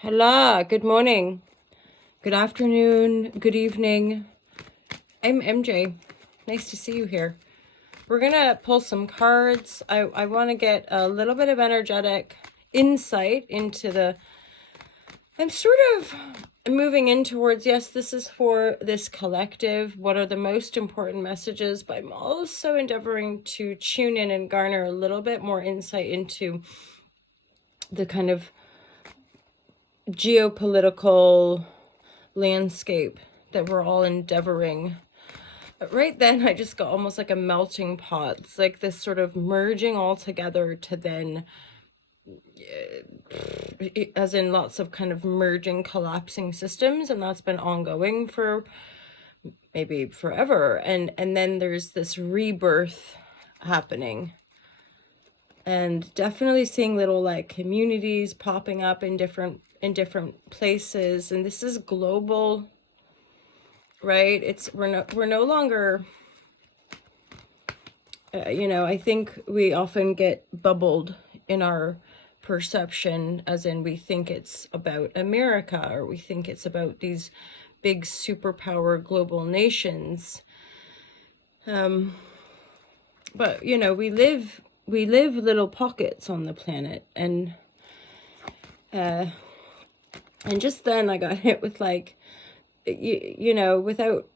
Hello, good morning, good afternoon, good evening. I'm MJ. Nice to see you here. We're gonna pull some cards. I want to get a little bit of energetic insight into I'm sort of moving in towards, yes, this is for this collective. What are the most important messages? But I'm also endeavoring to tune in and garner a little bit more insight into the kind of geopolitical landscape that we're all endeavoring. But right then I just got almost like a melting pot. It's like this sort of merging all together to then, as in lots of kind of merging, collapsing systems, and that's been ongoing for maybe forever. And then there's this rebirth happening. And definitely seeing little like communities popping up in different places, and this is global, right? It's we're no longer I think we often get bubbled in our perception, as in we think it's about America, or we think it's about these big superpower global nations, but we live little pockets on the planet. And just then I got hit with like, without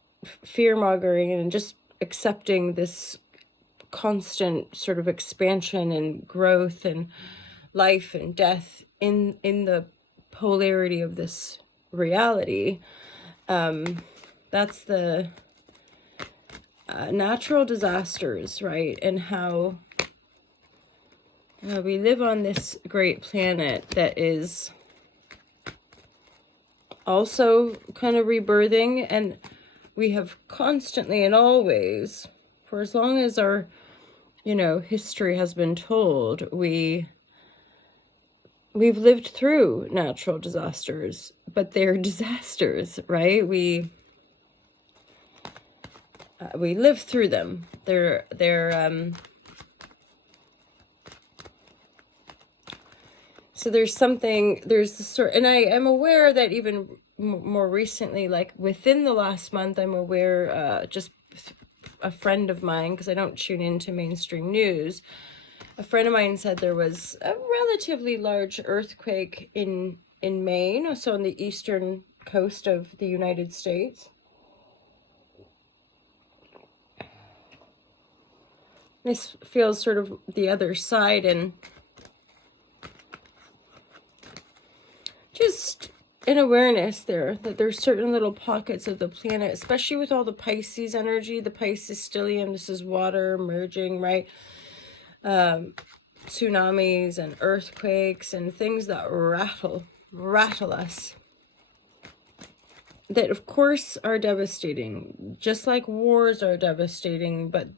fear-mongering and just accepting this constant sort of expansion and growth and life and death in the polarity of this reality. That's the natural disasters, right? And how we live on this great planet that is also kind of rebirthing, and we have constantly and always, for as long as our history has been told, we've lived through natural disasters, but they're disasters, right? We live through them. They're so there's this sort, and I am aware that even more recently, like within the last month, I'm aware, just a friend of mine, because I don't tune into mainstream news, a friend of mine said there was a relatively large earthquake in Maine, so on the eastern coast of the United States. This feels sort of the other side, and just an awareness there that there's certain little pockets of the planet, especially with all the Pisces energy, the Pisces stellium. This is water merging, right? Tsunamis and earthquakes and things that rattle us, that of course are devastating, just like wars are devastating, but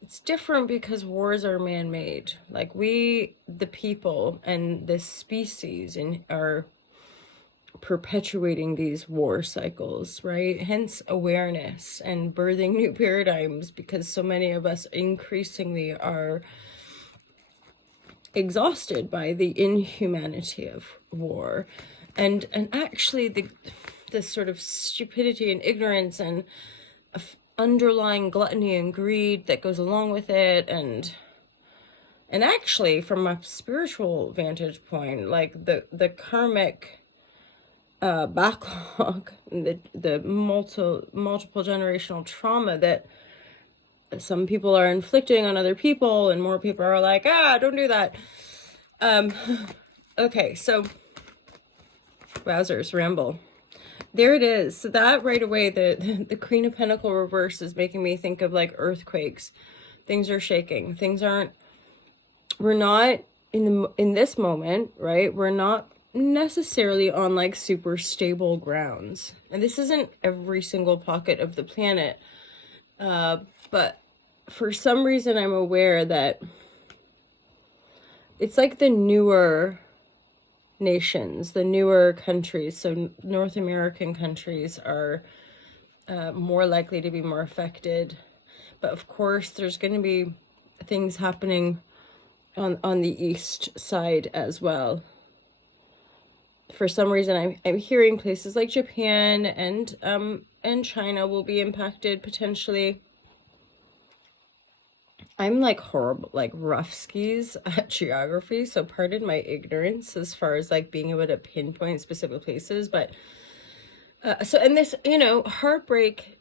it's different because wars are man-made. Like we, the people and this species, are perpetuating these war cycles, right? Hence awareness and birthing new paradigms, because so many of us increasingly are exhausted by the inhumanity of war, and actually the sort of stupidity and ignorance and underlying gluttony and greed that goes along with it. And actually, from a spiritual vantage point, like the karmic backlog, the multiple generational trauma that some people are inflicting on other people, and more people are like, don't do that. Okay, so wowzers, ramble. There it is. So that right away, the Queen of Pentacles reverse is making me think of like earthquakes. Things are shaking. We're not in this moment, right? We're not necessarily on like super stable grounds. And this isn't every single pocket of the planet. But for some reason, I'm aware that it's like the newer nations, the newer countries, so North American countries are more likely to be more affected. But of course, there's going to be things happening on the east side as well. for some reason, I'm hearing places like Japan and China will be impacted potentially. I'm like horrible, like rough skis at geography, so pardon my ignorance as far as like being able to pinpoint specific places. But so, and this, you know, heartbreak,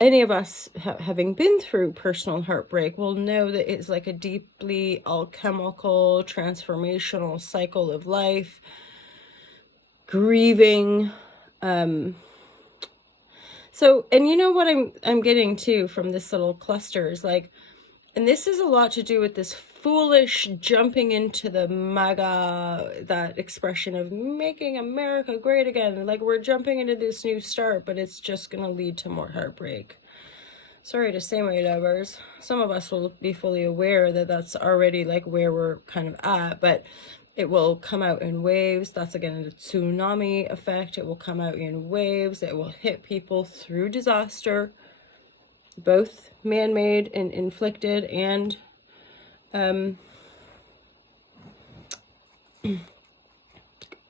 any of us having been through personal heartbreak will know that it's like a deeply alchemical, transformational cycle of life, grieving. So, and you know what I'm getting too from this little cluster is like, and this is a lot to do with this foolish jumping into the MAGA, that expression of making America great again. Like we're jumping into this new start, but it's just going to lead to more heartbreak. Sorry to say, my lovers. Some of us will be fully aware that that's already like where we're kind of at, but it will come out in waves. That's again a tsunami effect. It will come out in waves. It will hit people through disaster, both man-made and inflicted, and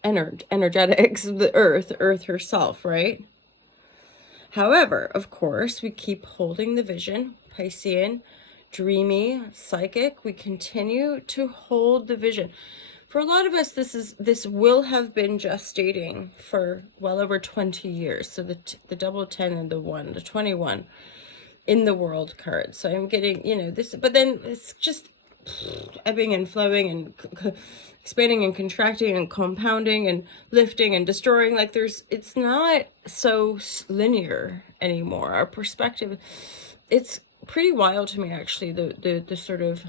energetics, the earth herself, right? However, of course, we keep holding the vision, Piscean, dreamy, psychic. We continue to hold the vision. For a lot of us, this will have been gestating for well over 20 years. So the double 10 and the 1, the 21 in the world card. So I'm getting, you know, this, but then it's just ebbing and flowing and expanding and contracting and compounding and lifting and destroying. Like it's not so linear anymore. Our perspective, it's pretty wild to me, actually, the sort of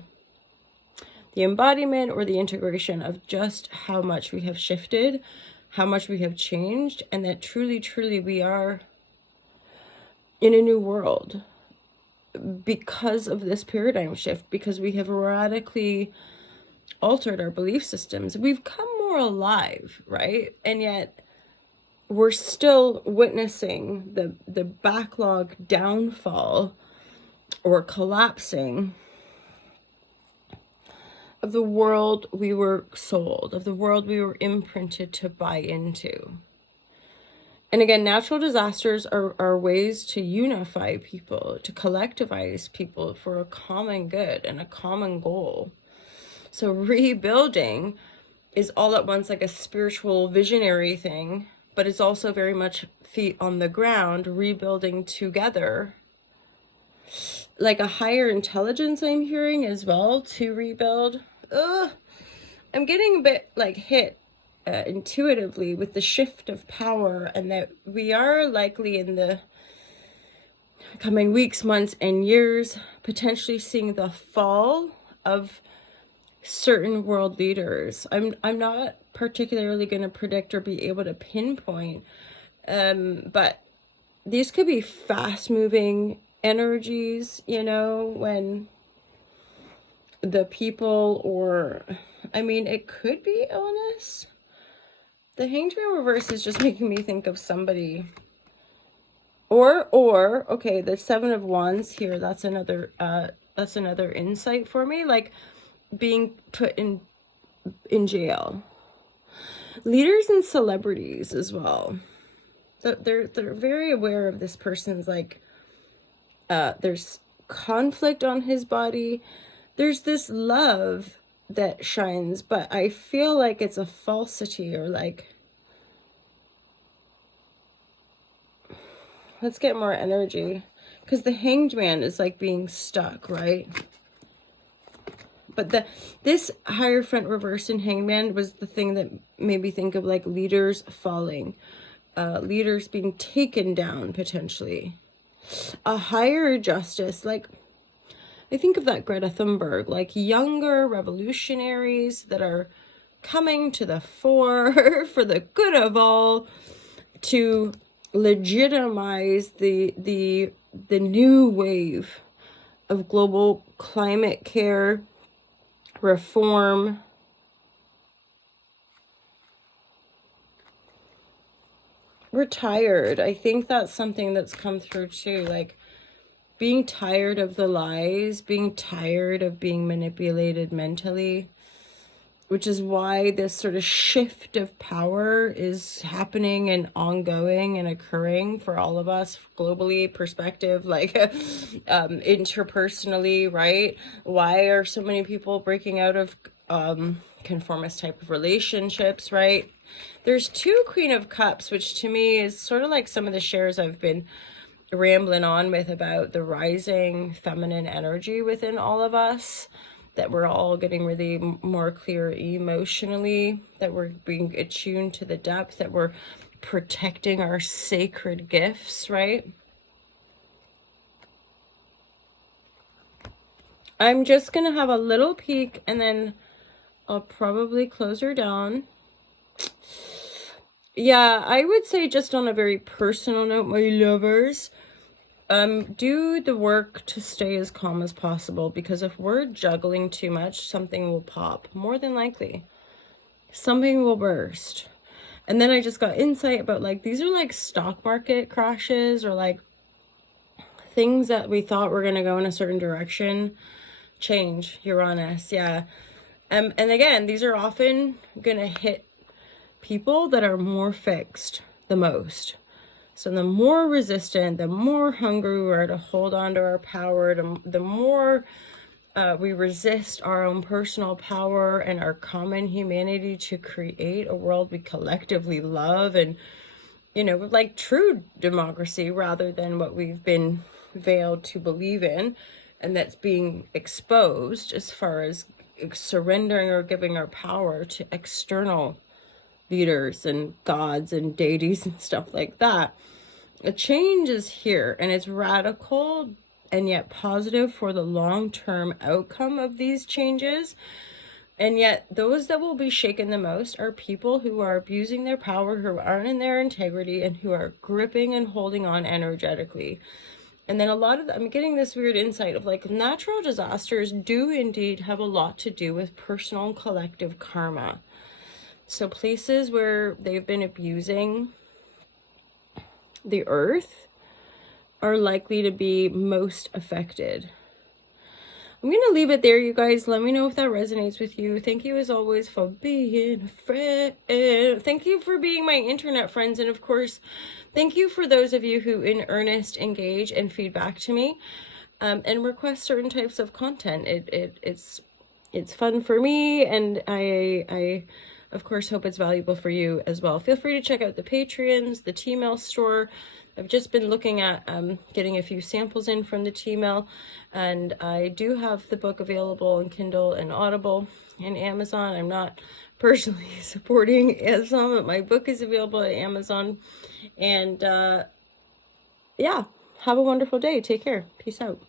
the embodiment or the integration of just how much we have shifted, how much we have changed, and that truly, truly we are in a new world because of this paradigm shift, because we have radically altered our belief systems. We've come more alive, right? And yet we're still witnessing the backlog downfall or collapsing of the world we were sold, of the world we were imprinted to buy into. And again, natural disasters are ways to unify people, to collectivize people for a common good and a common goal. So rebuilding is all at once like a spiritual visionary thing, but it's also very much feet on the ground, rebuilding together. Like a higher intelligence I'm hearing as well to rebuild. I'm getting a bit like hit intuitively with the shift of power, and that we are likely in the coming weeks, months, and years potentially seeing the fall of certain world leaders. I'm not particularly going to predict or be able to pinpoint, but these could be fast moving energies, you know, when the people, or I mean, it could be illness. The Hanged Man reverse is just making me think of somebody, or okay, the 7 of Wands here, that's another insight for me, like being put in jail. Leaders and celebrities as well, they're very aware of this person's like there's conflict on his body. There's this love that shines, but I feel like it's a falsity, or like, let's get more energy, because the Hanged Man is like being stuck, right? But this Hierophant reverse in Hangman was the thing that made me think of like leaders falling, leaders being taken down potentially. A higher justice, like I think of that Greta Thunberg, like younger revolutionaries that are coming to the fore for the good of all, to legitimize the new wave of global climate care, reform. We're tired. I think that's something that's come through too, like being tired of the lies, being tired of being manipulated mentally, which is why this sort of shift of power is happening and ongoing and occurring for all of us globally, perspective, like interpersonally, right? Why are so many people breaking out of conformist type of relationships, right? There's two Queen of Cups, which to me is sort of like some of the shares I've been rambling on with about the rising feminine energy within all of us, that we're all getting really more clear emotionally, that we're being attuned to the depth, that we're protecting our sacred gifts, right? I'm just gonna have a little peek and then I'll probably close her down. Yeah, I would say, just on a very personal note, my lovers, do the work to stay as calm as possible, because if we're juggling too much, something will pop. More than likely, something will burst. And then I just got insight about, like, these are like stock market crashes, or like things that we thought were going to go in a certain direction change. Uranus, yeah. And again, these are often going to hit people that are more fixed the most. So the more resistant, the more hungry we are to hold on to our power, the more we resist our own personal power and our common humanity to create a world we collectively love, and, you know, like true democracy, rather than what we've been veiled to believe in, and that's being exposed as far as surrendering or giving our power to external leaders and gods and deities and stuff like that. A change is here, and it's radical and yet positive for the long-term outcome of these changes. And yet those that will be shaken the most are people who are abusing their power, who aren't in their integrity, and who are gripping and holding on energetically. And then a lot of, I'm getting this weird insight of, like, natural disasters do indeed have a lot to do with personal and collective karma. So places where they've been abusing the earth are likely to be most affected. I'm going to leave it there, you guys. Let me know if that resonates with you. Thank you, as always, for being a friend. Thank you for being my internet friends. And of course, thank you for those of you who in earnest engage and feedback to me and request certain types of content. It's fun for me, and I of course hope it's valuable for you as well. Feel free to check out the Patreons, the T-mail store. I've just been looking at getting a few samples in from the T-mail, and I do have the book available in Kindle and Audible and Amazon. I'm not personally supporting Amazon, but my book is available at Amazon. And yeah, have a wonderful day. Take care. Peace out.